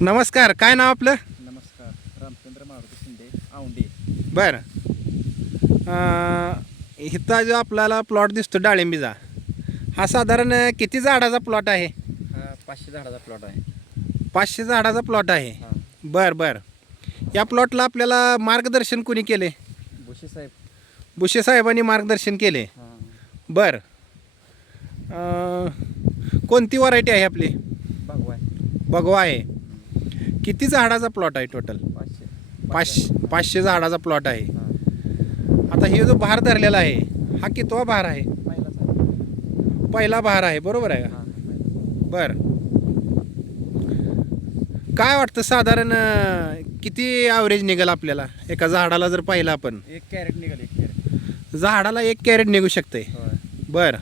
नमस्कार काय नाव आपलं? नमस्कार रामचंद्र मारुती शिंदे औंढे. बरं. इथं जो आपल्याला प्लॉट दिसतो डाळिंबीचा हा साधारण किती झाडाचा प्लॉट आहे? पाचशे झाडाचा प्लॉट आहे. पाचशे झाडाचा प्लॉट आहे. बरं बरं. या प्लॉटला आपल्याला मार्गदर्शन कोणी केले? भुसे साहेब. बुशे साहेबांनी मार्गदर्शन केले. बरं. कोणती व्हरायटी आहे आपली? भगवाय बघवा आहे. किती झाडाचा प्लॉट आहे टोटल पाचशे. पाचशे. पाचशे झाडाचा प्लॉट आहे. आता हे जो भार धरलेला आहे हा कितवा भार आहे? पहिला भार आहे बरोबर आहे का? हा. बर. काय वाटतं साधारण किती ॲव्हरेज निघेल आपल्याला? एका झाडाला जर पाहिलं आपण. एक कॅरेट निघाल एक कॅरेट. झाडाला एक कॅरेट निघू शकते. बर.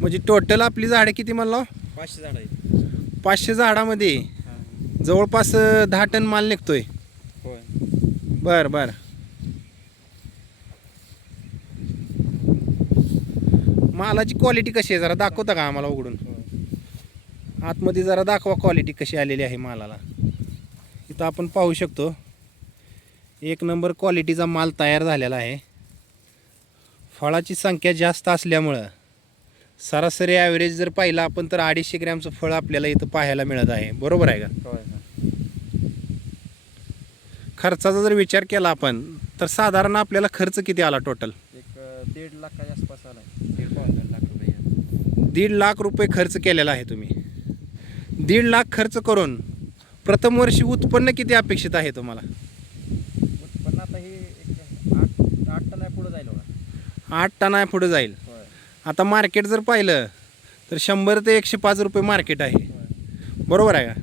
म्हणजे टोटल आपली झाडं किती म्हणलो? पाचशे झाड पाचशे झाडामध्ये. जवळपास दहा टन माल निघतोय. होय. बर बर. मालाची क्वालिटी कशी आहे? जरा दाखवता का आम्हाला उघडून? आतमध्ये जरा दाखवा क्वालिटी कशी आलेली आहे मालाला. इथं आपण पाहू शकतो एक नंबर क्वालिटीचा माल तयार झालेला आहे. फळाची संख्या जास्त असल्यामुळं सरासरी ॲव्हरेज जर पाहिला आपण तर अडीचशे ग्रॅमचं फळ आपल्याला इथं पाहायला मिळत आहे. बरोबर आहे का. खर्चाचा जर विचार केला आपण तर साधारण आपल्याला खर्च किती आला टोटल एक दीड लाखाच्या आसपास आला दीड लाख रुपये. दीड लाख रुपये खर्च केलेला आहे तुम्ही. दीड लाख खर्च करून प्रथम वर्षी उत्पन्न किती अपेक्षित आहे तुम्हाला? उत्पन्न आता हे आठ आठ टन पुढे जाईल बघा. आठ टना पुढे जाईल. आता मार्केट जर पाहिलं तर शंभर ते एकशे पाच रुपये मार्केट आहे. बरोबर आहे का?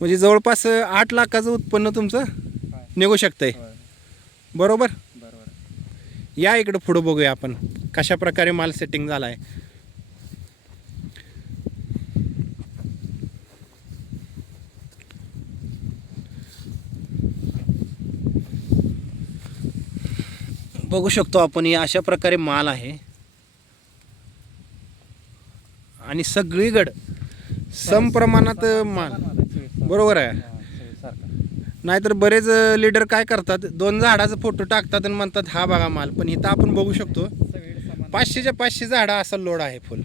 म्हणजे जवळपास आठ लाखाचं उत्पन्न तुमचं निघू शकतंय. बरोबर? बरोबर या इकडं पुढं बघूया आपण कशा प्रकारे माल सेटिंग झाला आहे बघू शकतो आपण या अशा प्रकारे माल आहे. आणि सगळीकडं. सम प्रमाणात माल बरोबर आहे. नाहीतर बरेच लीडर काय करतात दोन झाडाचा फोटो टाकतात आणि म्हणतात हा बघा माल. पण इथं आपण बघू शकतो पाचशेच्या पाचशे झाडा असा लोड आहे फुल.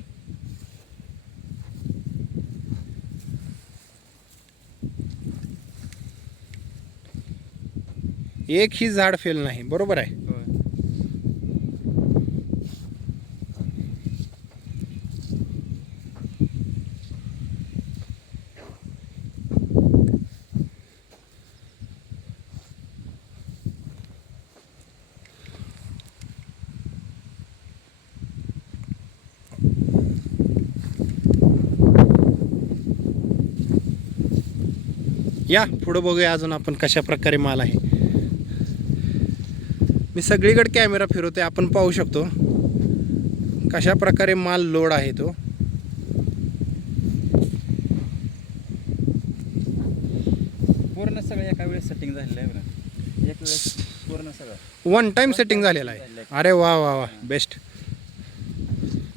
एक ही झाड फेल नाही. बरोबर आहे. या पुढं बघूया अजून आपण कशा प्रकारे माल आहे. मी सगळीकडे कॅमेरा फिरवतोय आपण पाहू शकतो. कशा प्रकारे माल लोड आहे तो. पूर्ण सगळं एका वेळेस सेटिंग झालेलं आहे बघा. एक वेळेस पूर्ण सगळं. वन टाइम सेटिंग झालेला आहे. अरे वा वा वा. बेस्ट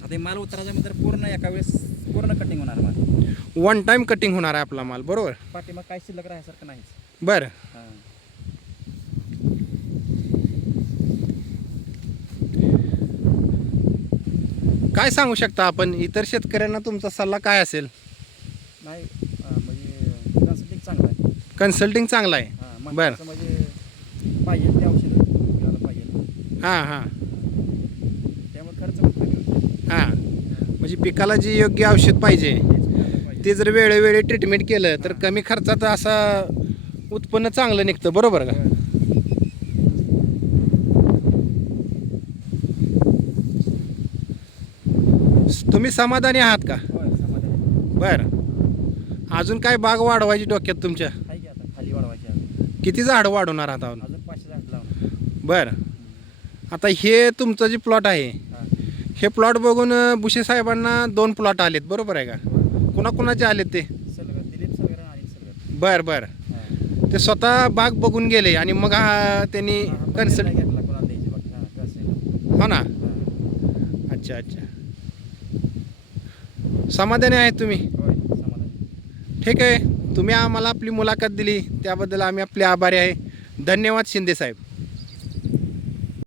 आता माल उतरायच्या नंतर पूर्ण एका वेळेस पूर्ण कटिंग होणार माल? वन टाइम कटिंग होणार आहे आपला माल बरोबर? पाठीमाग काय शिल्लक राहायसारखं नाहीच. बरं. हां काय सांगू शकता आपण? इतर शेतकऱ्यांना तुमचा सल्ला काय असेल? नाही अं, म्हणजे कन्सल्टिंग चांगलं आहे. कन्सल्टिंग चांगला आहे. हां म्हणजे पाहिजे ते औषधं घ्यायला पाहिजे. हां हां त्यामुळे खर्च पण कमी होतो हां म्हणजे पिकाला जी योग्य औषध पाहिजे ते जर वेळोवेळी ट्रीटमेंट केलं तर कमी खर्चात असा उत्पन्न चांगलं निघतं. बरोबर का. तुम्ही समाधानी आहात का? बरं. अजून काय बाग वाढवायची डोक्यात तुमच्या? आता. किती झाडं वाढवणार लावणार. बरं. आता हे तुमचं जे प्लॉट आहे हां प्लॉट बघून बुशे साहेबांना दोन प्लॉट आलेत. बरोबर आहे का? कुणाकुणाचे आलेत ते? बरं बरं. ते स्वतः बाग बघून गेले आणि मग हा त्यांनी कन्सल्ट हां ना? अच्छा अच्छा. समाधानी आहेत तुम्ही? ठीक आहे. तुम्ही आम्हाला आपली मुलाखत दिली. त्याबद्दल आम्ही आपले आभारी आहे. धन्यवाद शिंदे साहेब.